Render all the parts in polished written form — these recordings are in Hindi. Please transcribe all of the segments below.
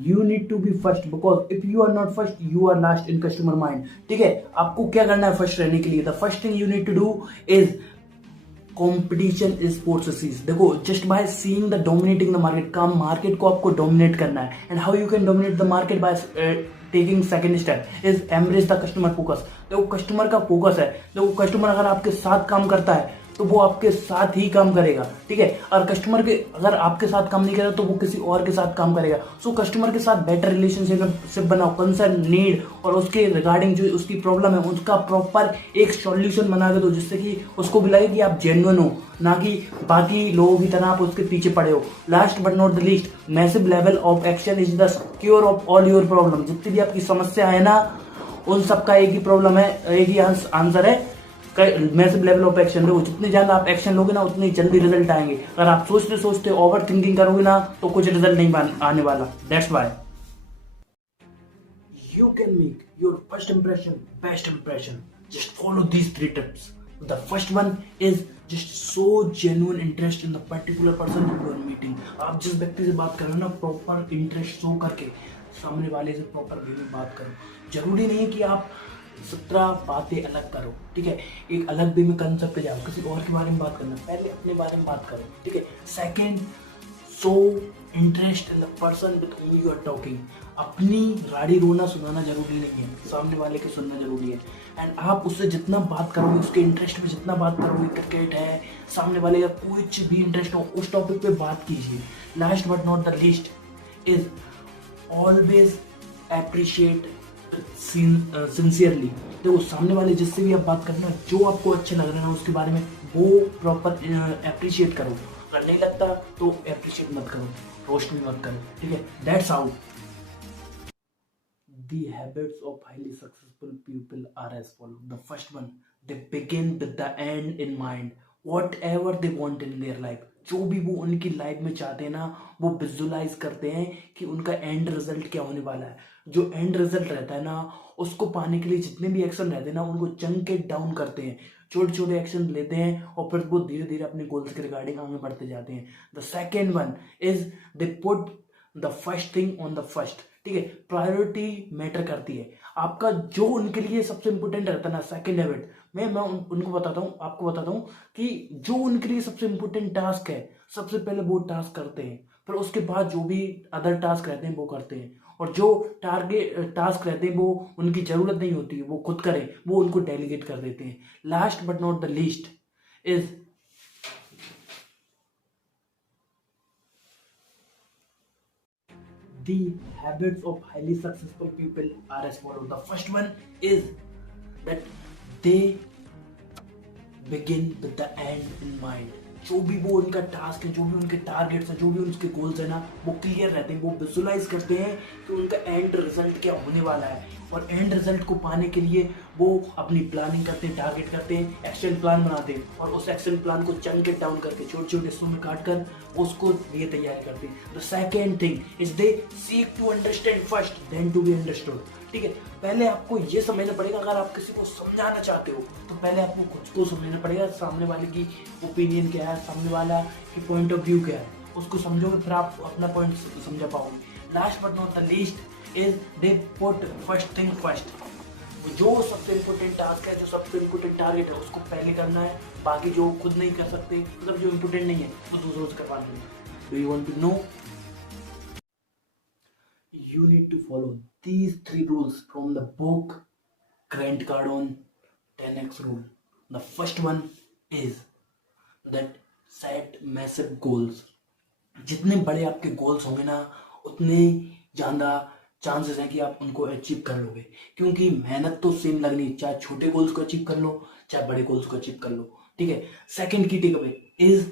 You need to be first, because if you are not first you are last in customer mind. ठीक है, आपको क्या करना है फर्स्ट रहने के लिए? The first thing you need to do is competition is process. देखो, just by seeing the dominating the market, काम मार्केट को आपको डोमिनेट करना है। And how you can dominate the market? By taking second step is embrace the customer focus. देखो, कस्टमर का फोकस है। देखो, कस्टमर अगर आपके साथ काम करता है तो वो आपके साथ ही काम करेगा। ठीक है, और कस्टमर के अगर आपके साथ काम नहीं करेगा तो वो किसी और के साथ काम करेगा। सो कस्टमर के साथ बेटर रिलेशनशिप बनाओ, कंसर्न, नीड और उसके रिगार्डिंग जो उसकी प्रॉब्लम है उसका प्रॉपर एक सॉल्यूशन बना के दो, जिससे कि उसको भी लगे कि आप जेन्युइन हो, ना कि बाकी लोगों की तरह आप उसके पीछे पड़े हो। Last but not the least, massive level of action is the cure of all your problem. जितनी भी आपकी समस्या है ना, उन सबका एक ही प्रॉब्लम है, एक ही आंसर है, मैसिव लेवल ऑफ एक्शन। देखो, जितने ज्यादा आप एक्शन लोगे ना उतनी जल्दी रिजल्ट आएंगे। अगर आप सोचते सोचते ओवर थिंकिंग करोगे ना तो कुछ रिजल्ट नहीं आने वाला। That's why you can make your first impression best impression. Just follow these 3 tips. The first one is just so genuine interest in the particular person you are meeting. आप जिस व्यक्ति से बात कर रहे हो ना, प्रॉपर इंटरेस्ट शो करके सामने वाले से प्रॉपर वे में बात करो। जरूरी नहीं है कि आप 17 बातें अलग करो। ठीक है, एक अलग वे में कंसेप्ट पे जाओ, किसी और के बारे में बात करना, पहले अपने बारे में बात करो। ठीक है, second, so interest in the person with whom you are talking. अपनी राड़ी रोना सुनाना जरूरी नहीं है, सामने वाले की सुनना जरूरी है। एंड आप उससे जितना बात करोगे, उसके इंटरेस्ट में जितना बात करोगे, क्रिकेट है, सामने वाले का कुछ भी इंटरेस्ट हो, उस टॉपिक पे बात कीजिए। Last but not the least is always appreciate sincerely. देखो, सामने वाले जिससे भी आप बात करना, जो आपको अच्छे लग रहे हैं उसके बारे में वो प्रॉपर अप्रिशिएट करो। अगर नहीं लगता तो अप्रिशिएट मत करो, रोस्ट भी मत करो। ठीक है, that's how the habits of highly successful people are as follows. The first one, they begin with the end in mind. Whatever they want in their life, जो भी वो उनकी लाइफ में चाहते हैं ना, वो विजुलाइज करते हैं कि उनका एंड रिजल्ट क्या होने वाला है। जो एंड रिजल्ट रहता है ना, उसको पाने के लिए जितने भी एक्शन रहते हैं ना, उनको चंक इट डाउन करते हैं, छोटे छोटे एक्शन लेते हैं और फिर वो धीरे धीरे अपने गोल्स के रिगार्डिंग आगे बढ़ते जाते हैं। The second one is they put the first thing on the first. ठीक है, प्रायोरिटी मैटर करती है। आपका जो उनके लिए सबसे इंपॉर्टेंट रहता है ना, सेकंड हैबिट मैं उनको बताता हूँ, आपको बताता हूँ कि जो उनके लिए सबसे इंपॉर्टेंट टास्क है, सबसे पहले वो टास्क करते हैं, फिर उसके बाद जो भी अदर टास्क रहते हैं वो करते हैं। और जो टास्क रहते हैं वो उनकी जरूरत नहीं होती वो खुद करें, वो उनको डेलीगेट कर देते हैं। Last but not the least is the habits of highly successful people are as follows. The first one is that they begin with the end in mind. जो भी वो उनका टास्क है, जो भी उनके टारगेट्स हैं, जो भी उनके गोल्स है ना, वो क्लियर रहते हैं। वो विजुलाइज करते हैं कि उनका एंड रिजल्ट क्या होने वाला है, और एंड रिजल्ट को पाने के लिए वो अपनी प्लानिंग करते हैं, टारगेट करते हैं, एक्शन प्लान बनाते हैं, और उस एक्शन प्लान को चंक इट डाउन करके छोटे छोटे हिस्सों में काट कर उसको लिए तैयार करते हैं। The second thing is they seek to understand first then to be understood. ठीक है, पहले आपको ये समझना पड़ेगा, अगर आप किसी को समझाना चाहते हो तो पहले आपको खुद को समझना पड़ेगा, सामने वाले की ओपिनियन क्या है, सामने वाला की पॉइंट ऑफ व्यू क्या है, उसको समझोगे फिर आप अपना पॉइंट समझा पाओगे। Last but not the least is they put first thing first. जो सबसे इम्पोर्टेंट टास्क है, जो सबसे इम्पोर्टेंट टारगेट है, उसको पहले करना है। बाकी जो खुद नहीं कर सकते, मतलब जो इम्पोर्टेंट नहीं है, तो दूसरों से करवा देंगे। Do you want to know? You need to follow these 3 rules from the book Grant Cardone 10x rule. The first one is that set massive goals. जितने बड़े आपके गोल्स होंगे ना, उतने ज़्यादा चांसेस हैं कि आप उनको अचीव कर लोगे, क्योंकि मेहनत तो सेम लगनी, चाहे छोटे गोल्स को अचीव कर लो चाहे बड़े गोल्स को अचीव कर लो। ठीक है, सेकंड की take away is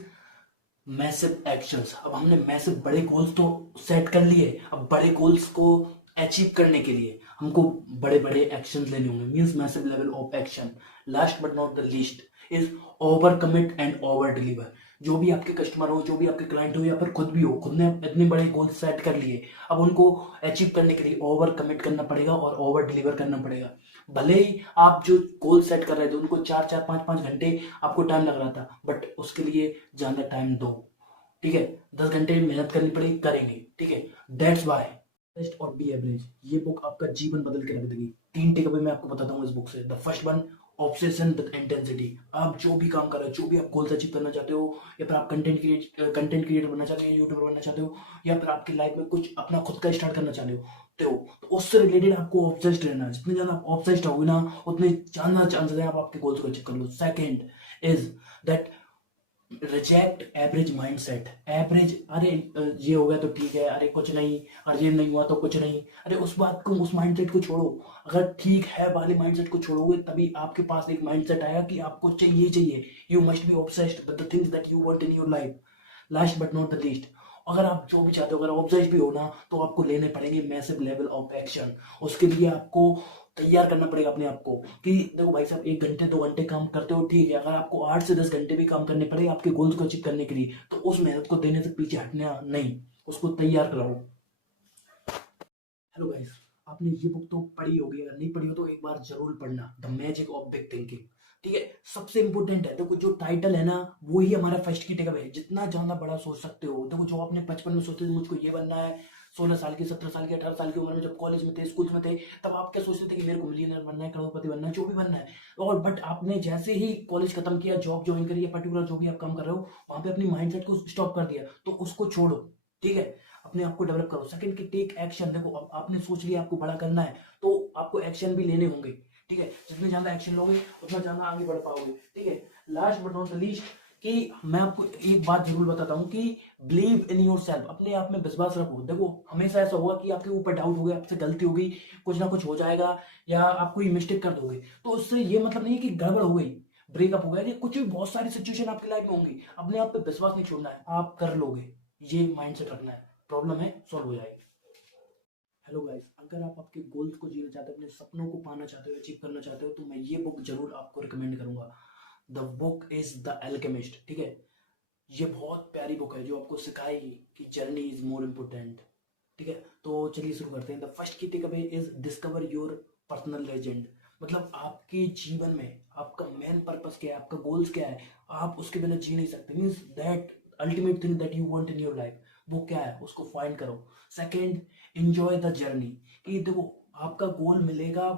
massive actions. अब हमने मैसिव बड़े गोल्स तो सेट कर लिए, अब बड़े गोल्स को अचीव करने के लिए हमको बड़े बड़े एक्शन लेने होंगे, means massive level of action. Last but not the least is over commit and over deliver. जो भी आपके कस्टमर हो, जो भी आपके क्लाइंट हो, या फिर खुद भी हो, खुद ने इतने बड़े गोल सेट कर लिए, अब उनको अचीव करने के लिए ओवर कमिट करना पड़ेगा और ओवर डिलीवर करना पड़ेगा। भले ही आप जो गोल सेट कर रहे थे उनको 4-4 5-5 घंटे आपको टाइम लग रहा था, बट उसके लिए ज्यादा टाइम दो। ठीक है, 10 घंटे मेहनत करनी पड़ेगी, करेंगे। ठीक है, दैट्स वाई बेस्ट और बी एवरेज, ये बुक आपका जीवन बदल के रख देगी। 3 टेक अवे मैं आपको बताता हूँ इस बुक से। The first one, obsession with intensity. आप जो भी काम कर रहे हो, जो भी आप गोल्स अचीव करना चाहते हो, या फिर आप कंटेंट क्रिएटर बनना चाहते हो, यूट्यूबर बनना चाहते हो, या फिर आपकी लाइफ में कुछ अपना खुद का स्टार्ट करना चाहते हो, तो उससे रिलेटेड आपको ऑब्सेस्ड रहना है। जितने ज्यादा आप ऑब्सेस्ड होगे ना, उतने ज्यादा चांसेस है आप आपके गोल्स को अचीव कर लो। Second is that reject average mindset. Average, अरे ये हो गया तो ठीक है, अरे कुछ नहीं, अरे ये नहीं हुआ तो कुछ नहीं, अरे उस बात को, उस माइंडसेट को छोड़ो। अगर ठीक है वाले माइंडसेट को छोड़ोगे, तभी आपके पास एक माइंडसेट आएगा कि आपको चाहिए चाहिए। You must be obsessed with the things that you want in your life. Last but not the least, अगर आप जो भी चाहते हो, अगर ऑब्सेस्ड भी हो ना, तो आपको लेने पड़ेंगे मैसिव लेवल ऑफ एक्शन। उसके लिए आपको तैयार करना पड़ेगा अपने आप को कि देखो भाई साहब, 1 घंटे 2 घंटे काम करते हो ठीक है, अगर आपको 8 से 10 घंटे भी काम करने पड़े आपके गोल्स को अचीव करने के लिए, तो उस मेहनत को देने से पीछे हटना नहीं, उसको तैयार करो। हेलो गाइस, आपने ये बुक तो पढ़ी होगी, अगर नहीं पढ़ी हो तो एक बार जरूर पढ़ना, the magic of big thinking. ठीक है, सबसे इंपॉर्टेंट है, देखो जो टाइटल है ना, वो ही हमारा फर्स्ट की टेकअवे है। जितना ज्यादा बड़ा सोच सकते हो, देखो जो आपने बचपन में सोचते थे मुझको ये बनना है, 16 साल की, 17 साल की, 18 साल की उम्र में जब कॉलेज में थे, स्कूल में थे, तब आप क्या सोचते थे कि मेरे को मिलियनर बनना है, करोड़पति बनना है, जो भी बनना है। और बट आपने जैसे ही कॉलेज खत्म किया, जॉब ज्वाइन करी, पर्टिकुलर जो भी आप काम कर रहे हो, वहां पे अपनी माइंडसेट को स्टॉप कर दिया, तो उसको छोड़ो। ठीक है, अपने आप को डेवलप करो। सेकंड की टेक एक्शन। देखो अब आपने सोच लिया आपको बड़ा करना है, तो आपको एक्शन भी लेने होंगे। ठीक है, जितने ज्यादा एक्शन लोगे उतना ज्यादा आगे बढ़ पाओगे। ठीक है, last but not the least, कि मैं आपको एक बात जरूर बताता हूँ कि बिलीव इन योर सेल्फ, अपने आप में विश्वास रखो। देखो हमेशा ऐसा होगा कि आपके ऊपर डाउट हो गया, आपसे गलती होगी, कुछ ना कुछ हो जाएगा, या आप कोई मिस्टेक कर दोगे, तो उससे ये मतलब नहीं है कि गड़बड़ हो गई, ब्रेकअप हो गया, या कुछ भी, बहुत सारी सिचुएशन आपकी लाइफ में होंगी। अपने आप पे विश्वास नहीं छोड़ना है, आप कर लोगे, ये माइंडसेट रखना है, प्रॉब्लम है सॉल्व हो जाएगी। हेलो गाइस, अगर आप आपके गोल्स को जीना चाहते हो, अपने सपनों को पाना चाहते हो, अचीव करना चाहते हो, तो मैं ये बुक जरूर आपको रिकमेंड करूंगा। The book is the alchemist. ठीक है, ये बहुत प्यारी बुक है जो आपको सिखाएगी कि जर्नी इज मोर इम्पोर्टेंट। ठीक है, तो चलिए शुरू करते हैं। The first key take away is discover your personal legend. मतलब आपके जीवन में आपका मेन पर्पस क्या है, आपका गोल्स क्या है, आप उसके बिना जी नहीं सकते। Means that ultimate thing that you want in your life, वो क्या है, उसको फाइंड करो। Second, enjoy the journey. कि देखो आपका गोल मिलेगा,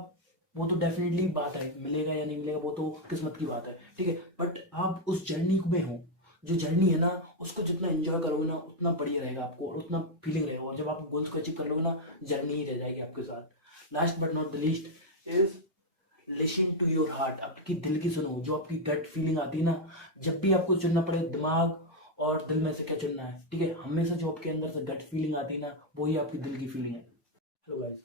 वो तो डेफिनेटली बात है, मिलेगा या नहीं मिलेगा वो तो किस्मत की बात है। ठीक है, बट आप उस जर्नी में हो, जो जर्नी है ना, उसको जितना एंजॉय करोगे ना, उतना बढ़िया रहेगा आपको, और उतना फीलिंग रहेगा, और जब आप गोल्स को अचीव कर लोगे ना, जर्नी ही रह जाएगी आपके साथ। Last but not the least is listen to your heart. आपकी दिल की सुनो, जो आपकी गट फीलिंग आती है ना, जब भी आपको चुनना पड़े दिमाग और दिल में से क्या चुनना है, ठीक है, हमेशा जो आपके अंदर से गट फीलिंग आती है ना, वही आपकी दिल की फीलिंग है। हेलो गाइस,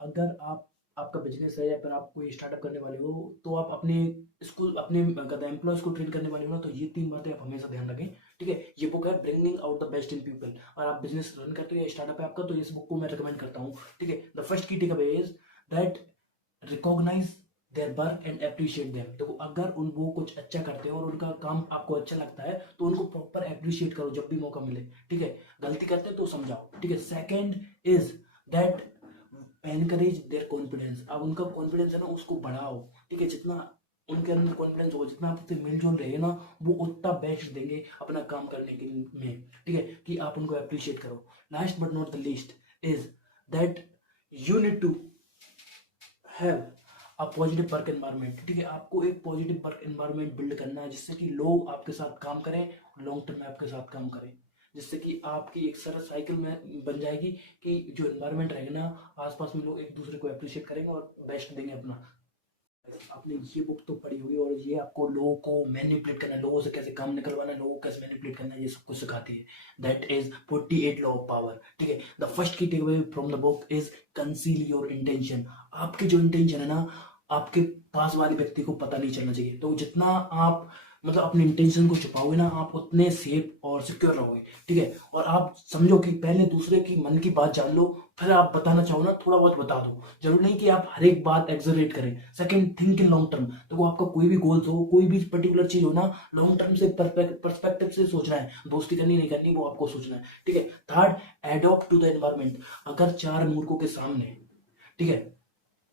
अगर आप, आपका बिजनेस है या फिर आप कोई स्टार्टअप करने वाले हो, तो आप अपने स्कूल, अपने एम्प्लॉयज को ट्रेन करने वाले हो ना, तो ये 3 बातें आप हमेशा ध्यान रखें। ठीक है, ये बुक है bringing out the best in people. और आप बिजनेस रन करते हो या स्टार्टअप है आपका, तो इस बुक को मैं रिकमेंड करता हूँ। ठीक है, the first key take away is that recognise their work and appreciate them. देखो अगर उन वो कुछ अच्छा करते हैं और उनका काम आपको अच्छा लगता है, तो उनको प्रॉपर अप्रिशिएट करो जब भी मौका मिले। ठीक है, गलती करते हैं तो समझाओ। ठीक है, second is that encourage there confidence. अब उनका कॉन्फिडेंस है ना, उसको बढ़ाओ। ठीक है, जितना उनके अंदर कॉन्फिडेंस होगा, जितना आपसे मिलजुल रहे ना, वो उतना बेस्ट देंगे अपना काम करने के में। ठीक है, कि आप उनको अप्रिशिएट करो। Last but not the least is that you need to have a positive work environment. ठीक है, आपको एक पॉजिटिव वर्क एनवायरनमेंट बिल्ड करना है, जिससे कि लोग आपके साथ काम करें, लॉन्ग टर्म में आपके साथ काम करें, जिससे कि आपकी एक सरल साइकिल में बन जाएगी कि जो एनवायरनमेंट रहेगा ना, आसपास में लोग एक दूसरे को अप्रिशिएट करेंगे और बेस्ट देंगे अपना। आपने ये बुक तो पढ़ी हुई, और ये आपको लोगों को मैनिपुलेट करना है, लोगों से कैसे काम निकलवाना है, लोगों को कैसे मैनिपुलेट करना है, ये सब कुछ सिखाती है। That is 48 law of power. ठीक है, the first key take away from the book is conceal your intention. आपकी जो इंटेंशन है ना, आपके पास वाले व्यक्ति को पता नहीं चलना चाहिए। तो जितना आप मतलब अपने इंटेंशन को छुपाओगे ना, आप उतने सेफ और सिक्योर रहोगे। ठीक है, और आप समझो कि पहले दूसरे की मन की बात जान लो, फिर आप बताना चाहो ना, थोड़ा बहुत बता दो, जरूर नहीं कि आप हर एक बात एक्सरेट करें। Second, think in long term. देखो आपका कोई भी गोल्स हो, कोई भी पर्टिकुलर चीज हो ना, लॉन्ग टर्म से पर्सपेक्टिव से सोचना है, दोस्ती करनी नहीं करनी वो आपको सोचना है। ठीक है, third, adopt to the environment. अगर 4 मूर्खों के सामने, ठीक है,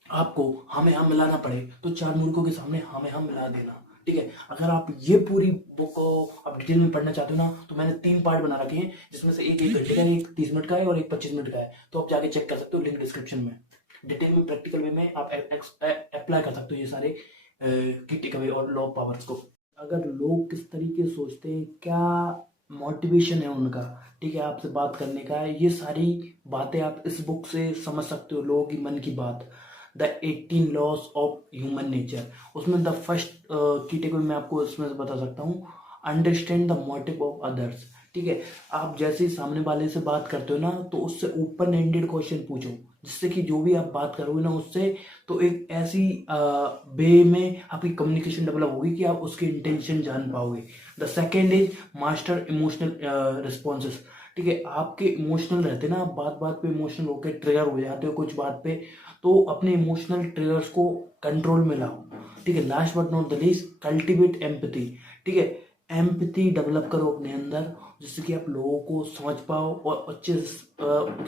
आपको हमें हम मिलाना पड़े, तो 4 मूर्खों के सामने हमें हम मिला देना। ठीक है। अगर आप ये पूरी बुक को आप डिटेल में पढ़ना चाहते हो ना, तो मैंने 3 पार्ट बना रखे हैं, जिसमें से एक 1 घंटे का है, एक 30 मिनट का है और एक 25 मिनट का है। तो आप जाके चेक कर सकते हो, लिंक डिस्क्रिप्शन में। डिटेल में प्रैक्टिकल वे में आप अप्लाई कर सकते हो ये सारे की टेक अवे और लॉ ऑफ पावर्स को। अगर लोग किस तरीके से सोचते हैं, क्या मोटिवेशन है उनका, ठीक है, आपसे बात करने का, ये सारी बातें आप इस बुक से समझ सकते हो, लोगों की मन की बात। The 18 laws of human nature, उसमें द फर्स्ट की टेक मैं आपको उसमें से बता सकता हूँ, understand the motive of others. ठीक है, आप जैसे ही सामने वाले से बात करते हो ना, तो उससे ओपन एंडेड क्वेश्चन पूछो, जिससे कि जो भी आप बात करोगे ना उससे, तो एक ऐसी वे में आपकी कम्युनिकेशन डेवलप होगी कि आप उसके इंटेंशन जान पाओगे। The second is master emotional responses. ठीक है, आपके इमोशनल रहते ना, आप बात बात पे इमोशनल होकर ट्रिगर हो जाते हो कुछ बात पे, तो अपने इमोशनल ट्रिगर्स को कंट्रोल में लाओ। ठीक है, last but not the least, cultivate empathy. ठीक है, एम्पैथी डेवलप करो अपने अंदर, जिससे कि आप लोगों को समझ पाओ और अच्छे से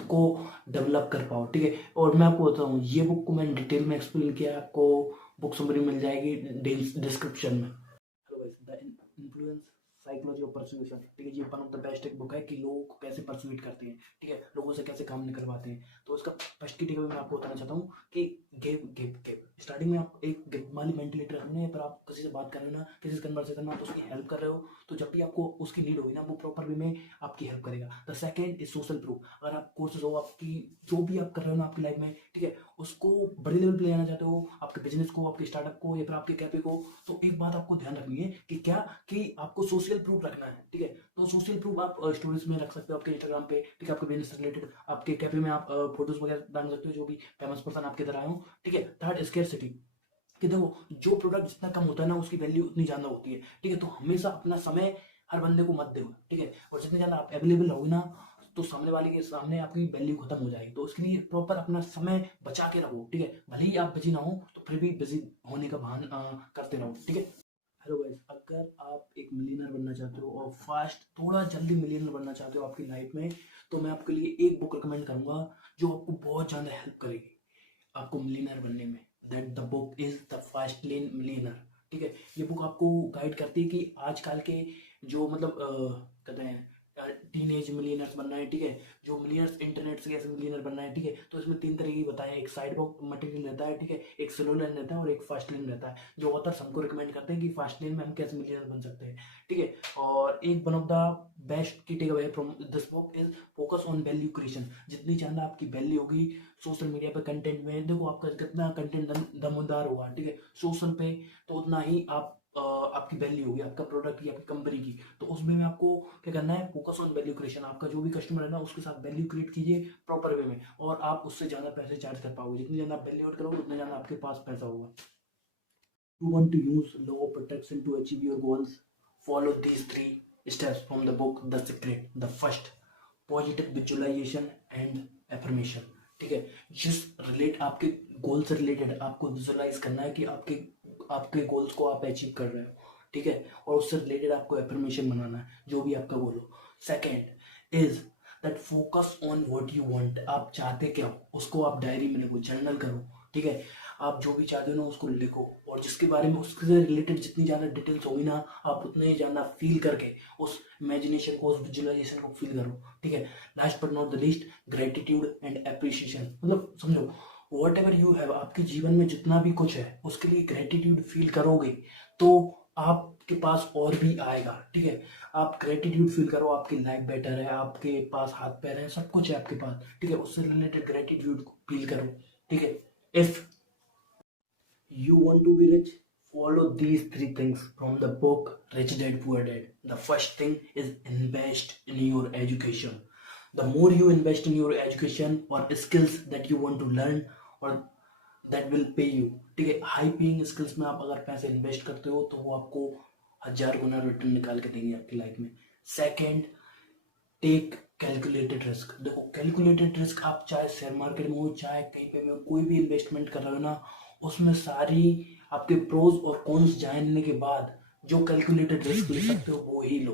को डेवलप कर पाओ। ठीक है, और मैं आपको बताऊँ, ये बुक को मैंने डिटेल में एक्सप्लेन किया, आपको बुक समरी मिल जाएगी डिस्क्रिप्शन में। Hello guys, the influence psychology of persuasion. ठीक है, ये वन ऑफ द बेस्ट एक बुक है कि लोगों को कैसे परसुएट करते हैं, ठीक है, लोगों से कैसे काम निकलवाते हैं। तो इसका फर्स्ट की टेकअवे मैं आपको बताना चाहता हूँ कि गिव गिव गिव। स्टार्टिंग में आप एक गिव वाली मेंटेलिटी रखनी है, पर आप किसी से बात कर रहे हो ना, किसी से कन्वर्सेशन में आप उसकी हेल्प कर रहे हो, तो जब भी आपको उसकी नीड होगी ना, वो प्रॉपर वे में आपकी हेल्प करेगा। The second is social proof. अगर आप कोर्सेज हो, आपकी जो भी आप कर रहे हो ना आपकी लाइफ में, ठीक है, उसको बड़े लेवल पे ले जाना चाहते हो, आपके बिजनेस को, आपके स्टार्टअप को, या फिर आपके कैफे को, तो एक बात आपको ध्यान रखनी है कि क्या, कि आपको सोशल प्रूफ रखना है। ठीक है, तो सोशल प्रूफ आप स्टोरीज में रख सकते हो, आपके इंस्टाग्राम पे, ठीक है, आपके बिजनेस से रिलेटेड, आपके कैफे में आप फोटोज वगैरह डाल सकते हो, जो भी फेमस पर्सन आपके तरह हो। ठीक है, थर्ड स्केर्सिटी, कि देखो जो प्रोडक्ट जितना कम होता है ना, उसकी वैल्यू उतनी ज्यादा होती है। ठीक है, तो हमेशा अपना समय हर बंदे को मत दो। ठीक है, और जितने ज्यादा आप अवेलेबल रहोगे ना, तो सामने वाले के सामने आपकी वैल्यू खत्म हो जाएगी। तो उसके लिए प्रॉपर अपना समय बचा के रहो। ठीक है, भले ही आप बिजी ना हो, तो फिर भी बिजी होने का बहाना करते रहो। ठीक है। हेलो गाइस, अगर आप एक मिलियनर बनना चाहते हो और फास्ट थोड़ा जल्दी मिलियनर बनना चाहते हो आपकी लाइफ में, तो मैं आपके लिए एक बुक रिकमेंड करूंगा जो आपको बहुत ज़्यादा हेल्प करेगी आपको मिलियनर बनने में। That the book is the fast lane millionaire. ठीक है, ये बुक आपको गाइड करती है कि आजकल के जो मतलब कहते हैं टीनेज मिलियनर्स बनना है, ठीक है, जो मिलियनर्स इंटरनेट से कैसे मिलियनर बनना है। ठीक है, तो इसमें 3 तरीके की बताया, एक साइड बुक मटेरियल रहता है, ठीक है, एक स्लो लेन रहता है और एक फास्ट लेन रहता है, जो ऑथर्स हमको रिकमेंड करते हैं कि फास्ट लेन में हम कैसे मिलियनर बन सकते हैं। ठीक है, और एक one of the best key take away from this book is focus on value creation. जितनी ज़्यादा आपकी वैल्यू होगी सोशल मीडिया पे, कंटेंट में, देखो आपका कितना कंटेंट दमदार होगा, ठीक है, सोशल पे, तो उतना ही आप आपकी वैल्यू होगी, आपका प्रोडक्ट की, आपकी कंपनी की। तो उसमें में आपको क्या करना है, फोकस ऑन वैल्यू क्रिएशन। आपका जो भी कस्टमर है ना, उसके साथ वैल्यू क्रिएट कीजिए प्रॉपर वे में, और आप उससे ज़्यादा पैसे चार्ज कर पाओगे। जितनी ज़्यादा आप वैल्यू ऐड करोगे, उतना ज़्यादा आपके पास पैसा होगा। You want to use law of protection to achieve your goals? Follow these 3 steps from the book The Secret. The first, positive visualisation and affirmation. ठीक है, जिस रिलेट आपके गोल से रिलेटेड आपको विजुअलाइज करना है कि आपके आपके गोल्स को आप अचीव कर रहे हो। ठीक है, और उससे रिलेटेड आपको एफर्मेशन बनाना है, जो भी आपका गोल हो। Second is that focus on what you want. आप चाहते क्या हो, उसको आप डायरी में लिखो, जर्नल करो। ठीक है, आप जो भी चाहते हो ना उसको लिखो, और जिसके बारे में उससे रिलेटेड जितनी ज़्यादा डिटेल्स होगी ना, आप उतने ही ज़्यादा फील करके उस इमेजिनेशन को, उस विजुअलाइजेशन को फील करो। ठीक है, last but not the least, gratitude and appreciation. मतलब समझो, वॉट एवर यू हैव, आपके जीवन में जितना भी कुछ है उसके लिए ग्रेटिट्यूड फील करोगे, तो आपके पास और भी आएगा। ठीक है, आप ग्रेटिट्यूड फील करो, आपकी लाइफ बेटर है, आपके पास हाथ पैर है, सब कुछ है आपके पास। ठीक है, उससे रिलेटेड ग्रेटिट्यूड फील करो। ठीक है, if you want to be rich, follow these 3 things from the book Rich Dad Poor Dad. The first thing is invest in your education. The more you invest in your education or skills that you want to learn, or that will pay you. ठीक है, हाई पेइंग स्किल्स में आप अगर पैसे इन्वेस्ट करते हो, तो वो आपको 1000 गुना रिटर्न निकाल के देंगे आपकी लाइफ में। Second, take calculated risk. देखो, कैलकुलेटेड रिस्क आप चाहे शेयर मार्केट में हो, चाहे कहीं पे भी हो, कोई भी इन्वेस्टमेंट कर रहे हो ना, उसमें सारी आपके प्रोज और कॉन्स जानने के बाद जो कैलकुलेटेड रिस्क ले सकते हो वो ही लो।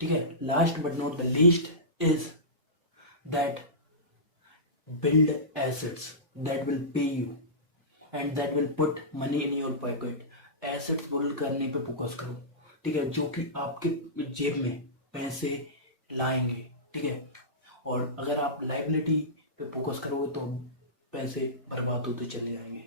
ठीक है, last but not the least is that build assets that will pay you and that will put money in your pocket. Assets build करने पे फोकस करो, ठीक है, जो कि आपके जेब में पैसे लाएंगे, ठीक है। और अगर आप लाइबिलिटी पे फोकस करोगे तो पैसे बर्बाद होते चले जाएंगे।